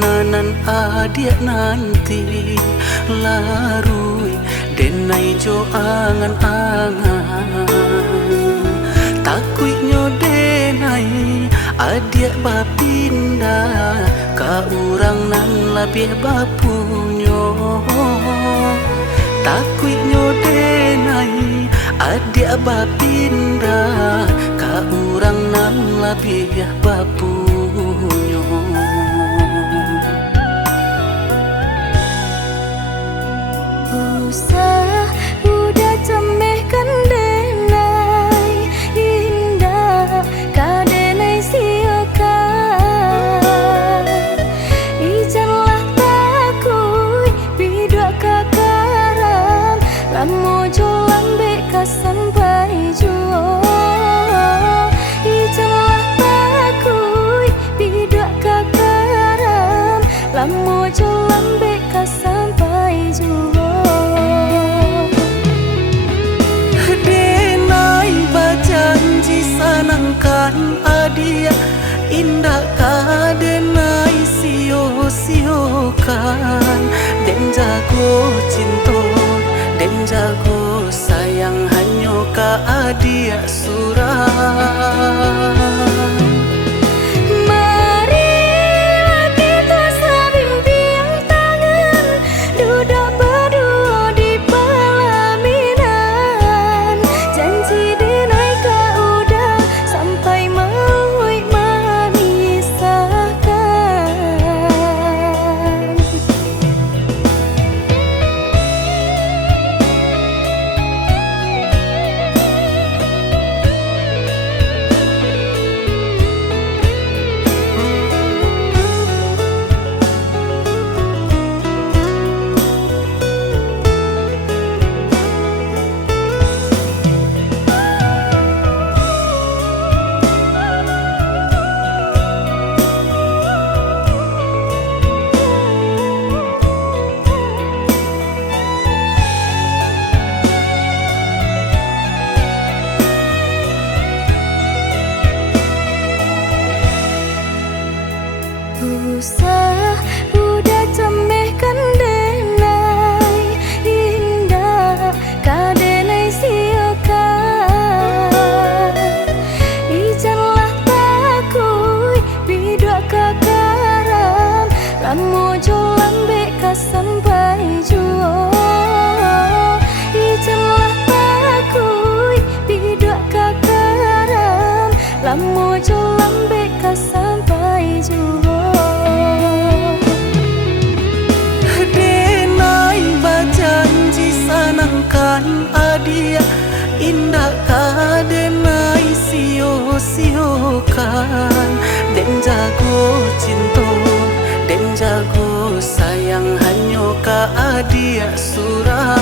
nanan adia nanti larui denai jo angan-angan takui nyo denai adia bapinda ka urang nan labih bapunyo takui nyo denai adia bapinda ka urang nan labih bapunyo. Usah udah cemehkan denai indah kadenai siokan ijanlah takui bidua kakaram lamu jolan beka sampai juo ijanlah takui bidua kakaram lamu jolan beka sampai juo. Sanangkan adia indah kadenai sio-siokan den jago cinta den jago sayang hanyo ka adia surah. Usah udah cemehkan denai indah kadenai siokan ijanlah takui bidua kakaram lamu jolan beka sampai juo ijanlah takui bidua kakaram lamu jolan beka sampai juo. Sanangkan adia indah kadenai sio-siokan den jago cinta den jago sayang hanyo ka adia surah.